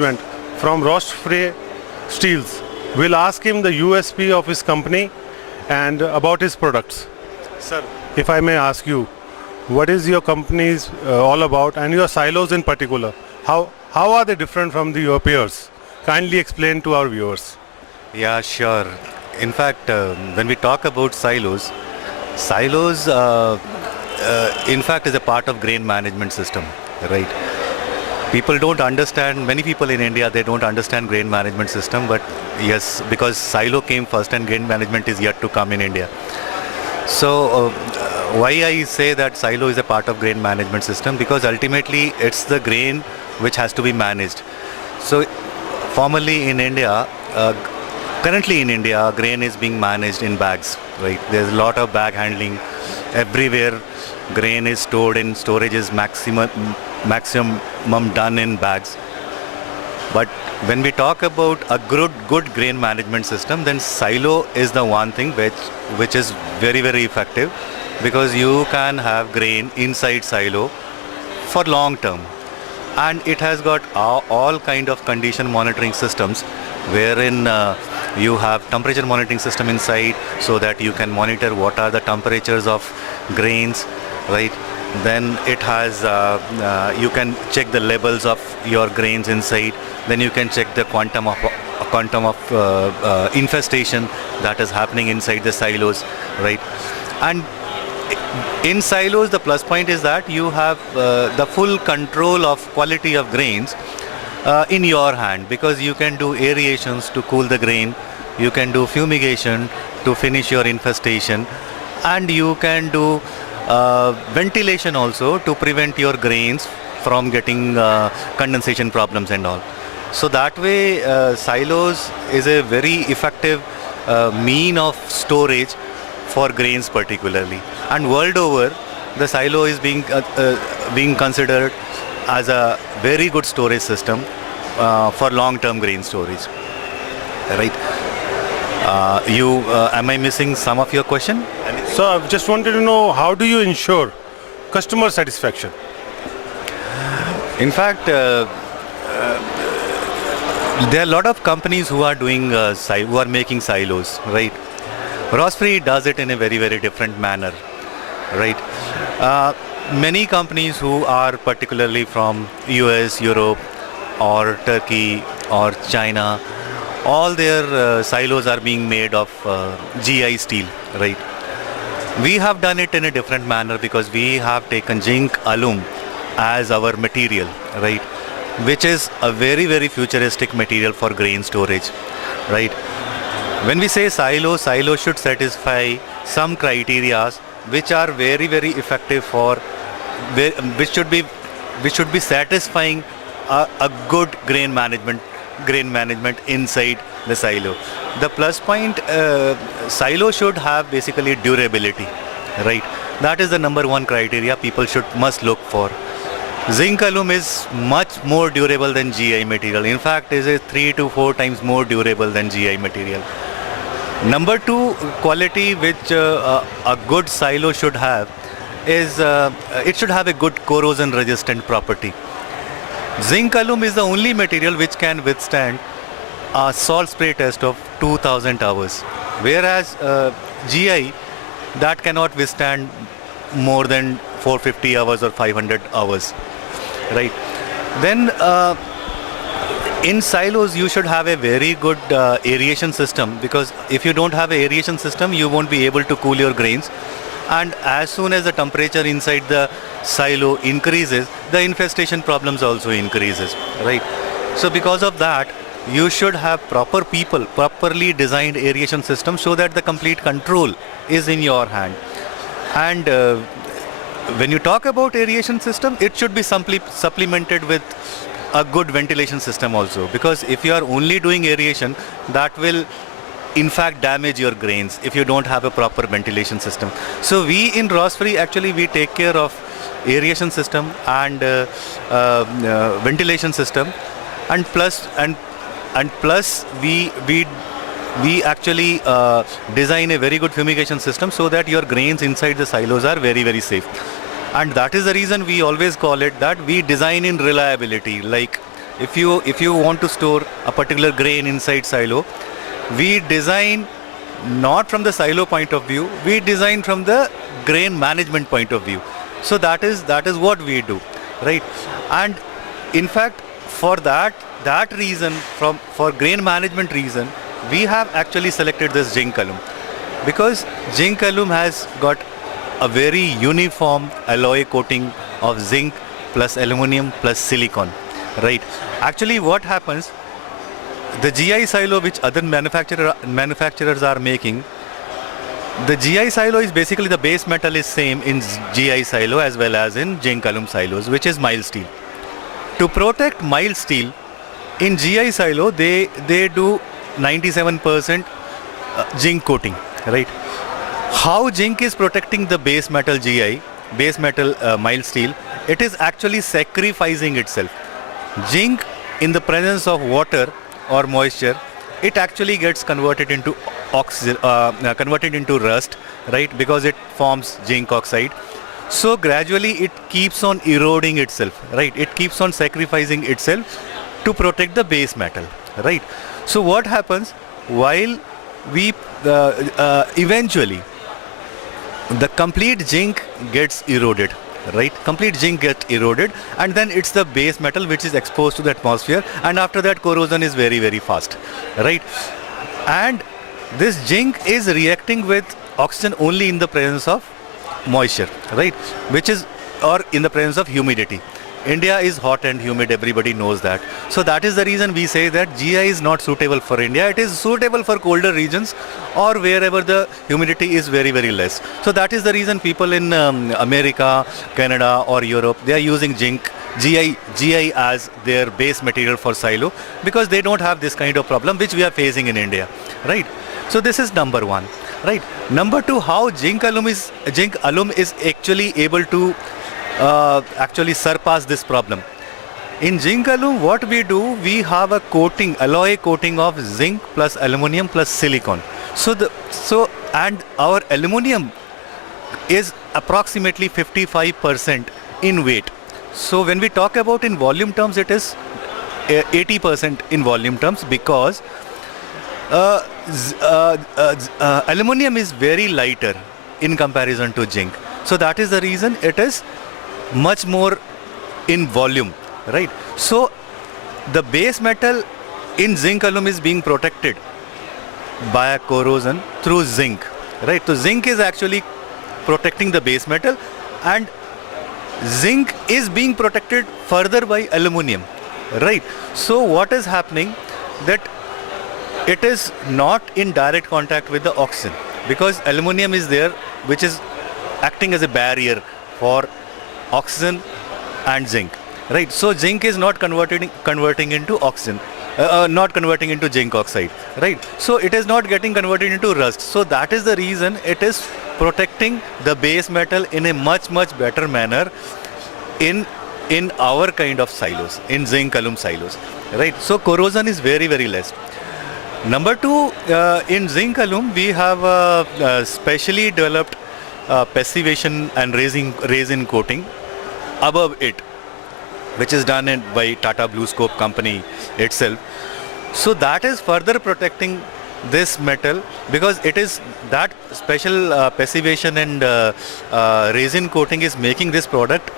event from Rostfrei Steels. We'll ask him the USP of his company and about his products. Sir, if I may ask you, what is your company's all about and your silos in particular? How are they different from your peers? Kindly explain to our viewers. Yeah, sure. In fact, when we talk about silos, in fact is a part of grain management system, right? People don't understand, many people in India, they don't understand grain management system, but yes, because silo came first and grain management is yet to come in India. So why I say that silo is a part of grain management system, because ultimately it's the grain which has to be managed. So formerly in India, currently in India, grain is being managed in bags, right? There's a lot of bag handling everywhere. Grain is stored in storage is maximum done in bags. But when we talk about a good grain management system, then silo is the one thing which is very effective, because you can have grain inside silo for long term, and it has got all kind of condition monitoring systems, wherein you have temperature monitoring system inside, so that you can monitor what are the temperatures of grains, right? Then it has you can check the levels of your grains inside. Then you can check the quantum of infestation that is happening inside the silos, right? And in silos, the plus point is that you have the full control of quality of grains in your hand, because you can do aerations to cool the grain, you can do fumigation to finish your infestation, and you can do ventilation also to prevent your grains from getting condensation problems and all. So that way silos is a very effective mean of storage for grains particularly, and world over the silo is being considered as a very good storage system for long-term grain storage, right? Am I missing some of your question? So I just wanted to know, how do you ensure customer satisfaction? In fact, there are a lot of companies who are doing who are making silos, right? Rostfrei does it in a very different manner, right? Many companies who are particularly from US, Europe, or Turkey, or China, all their silos are being made of GI steel, right? We have done it in a different manner, because we have taken zinc alum as our material, right? Which is a very futuristic material for grain storage, right? When we say silo should satisfy some criteria which are very effective for, which should be satisfying a good grain management inside the silo. The plus point, silo should have basically durability, right? That is the number one criteria people must look for. Zinc alum is much more durable than GI material. In fact, it is 3 to 4 times more durable than GI material. Number two quality which a good silo should have is it should have a good corrosion resistant property. Zinc alum is the only material which can withstand a salt spray test of 2000 hours, whereas GI that cannot withstand more than 450 hours or 500 hours, right? Then in silos you should have a very good aeration system, because if you don't have an aeration system, you won't be able to cool your grains, and as soon as the temperature inside the silo increases, the infestation problems also increases, right? So because of that, you should have properly designed aeration system, so that the complete control is in your hand. And when you talk about aeration system, it should be supplemented with a good ventilation system also, because if you are only doing aeration, that will in fact damage your grains if you don't have a proper ventilation system. So we in Rostfrei actually we take care of aeration system and ventilation system, and plus we actually design a very good fumigation system, so that your grains inside the silos are very safe. And that is the reason we always call it that we design in reliability. Like if you want to store a particular grain inside silo, we design not from the silo point of view, we design from the grain management point of view. So that is what we do, right? And in fact, for that reason, for grain management reason, we have actually selected this zinc alum, because zinc alum has got a very uniform alloy coating of zinc plus aluminum plus silicon, right? Actually, what happens, the GI silo which other manufacturers are making, the GI silo is basically the base metal is same in GI silo as well as in zinc alum silos, which is mild steel. To protect mild steel, in GI silo they do 97% zinc coating, right? How zinc is protecting the base metal GI, base metal mild steel? It is actually sacrificing itself. Zinc, in the presence of water or moisture, it actually gets converted into converted into rust, right? Because it forms zinc oxide. So gradually it keeps on eroding itself, right? It keeps on sacrificing itself to protect the base metal, right? So what happens, while we eventually the complete zinc gets eroded, right? Complete zinc gets eroded, and then it's the base metal which is exposed to the atmosphere, and after that corrosion is very, very fast, right? And this zinc is reacting with oxygen only in the presence of moisture, right? Which is, or in the presence of humidity. India is hot and humid, everybody knows that. So that is the reason we say that GI is not suitable for India. It is suitable for colder regions or wherever the humidity is very, very less. So that is the reason people in America, Canada or Europe, they are using GI as their base material for silo, because they don't have this kind of problem which we are facing in India, right? So this is number one, right? Number two, how zinc alum is actually able to actually surpass this problem. In zinc alum, what we do, we have a coating, alloy coating of zinc plus aluminum plus silicon. And our aluminum is approximately 55% in weight. So when we talk about in volume terms, it is 80% in volume terms, because aluminum is very lighter in comparison to zinc. So that is the reason it is much more in volume, right? So the base metal in zinc alum is being protected by corrosion through zinc, right? So zinc is actually protecting the base metal, and zinc is being protected further by aluminum, right? So what is happening, that it is not in direct contact with the oxygen, because aluminum is there, which is acting as a barrier for oxygen and zinc, right? So zinc is not converting into oxygen, not converting into zinc oxide, right? So it is not getting converted into rust. So that is the reason it is protecting the base metal in a much better manner in our kind of silos, in zinc alum silos, right? So corrosion is very, very less. Number two, in zinc alum we have a specially developed passivation and resin coating above it, which is done by Tata BlueScope company itself. So that is further protecting this metal, because it is that special passivation and resin coating is making this product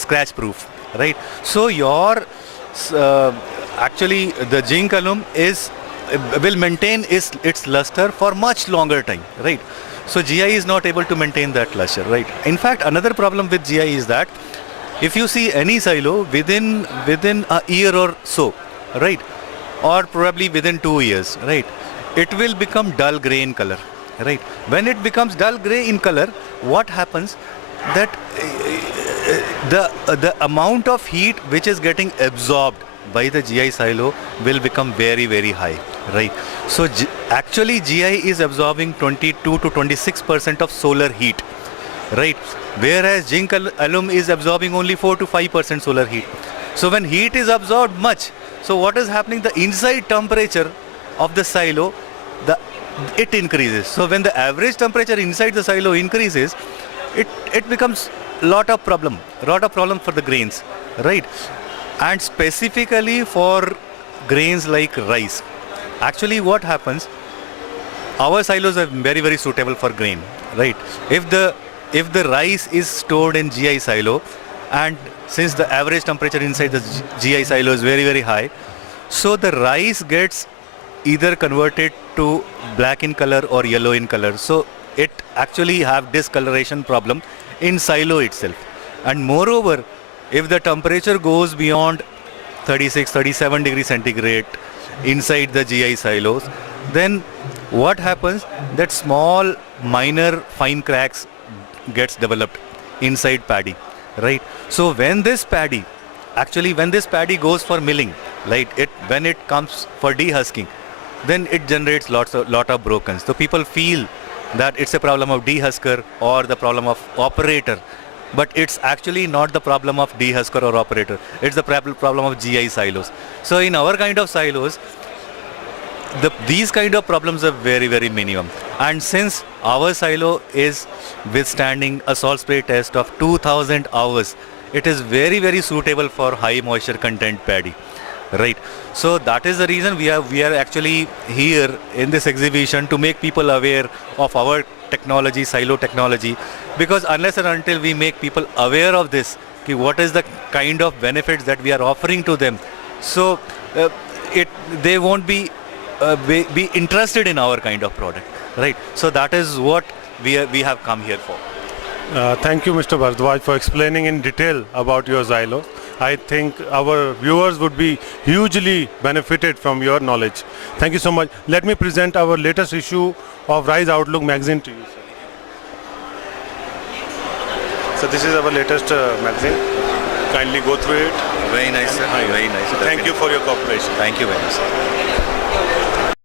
scratch proof, right? So your actually the zinc alum will maintain its luster for much longer time, right? So GI is not able to maintain that luster, right? In fact, another problem with GI is that if you see any silo within a year or so, right, or probably within 2 years, right, it will become dull gray in color, right? When it becomes dull gray in color, what happens, that the amount of heat which is getting absorbed by the GI silo will become very, very high, right? So actually GI is absorbing 22 to 26% of solar heat, right? Whereas zinc alum is absorbing only 4 to 5% solar heat. So when heat is absorbed much, so what is happening, the inside temperature of the silo, it increases. So when the average temperature inside the silo increases, it becomes lot of problem for the grains, right? and specifically for grains like rice. Actually, what happens? Our silos are very, very suitable for grain, right? If the rice is stored in GI silo, and since the average temperature inside the GI silo is very, very high, so the rice gets either converted to black in color or yellow in color. So it actually have discoloration problem in silo itself. And moreover, if the temperature goes beyond 36, 37 degrees centigrade inside the GI silos, then what happens? That small minor fine cracks gets developed inside paddy, right? So when this paddy goes for milling, right, when it comes for dehusking, then it generates lot of brokens. So people feel that it's a problem of dehusker or the problem of operator, but it's actually not the problem of dehusker or operator. It's the problem of GI silos. So in our kind of silos, these kind of problems are very, very minimum. And since our silo is withstanding a salt spray test of 2000 hours, it is very, very suitable for high moisture content paddy, right? So that is the reason we are actually here in this exhibition to make people aware of our technology, silo technology, because unless and until we make people aware of this, what is the kind of benefits that we are offering to them, so they won't be interested in our kind of product, right? So that is what we have come here for. Thank you, Mr. Bhardwaj, for explaining in detail about your silo. I think our viewers would be hugely benefited from your knowledge. Thank you so much. Let me present our latest issue of Riceoutlook magazine to you, sir. So this is our latest magazine. Kindly go through it. Very nice, sir. Very nice. Thank you for your cooperation. Thank you very much, sir.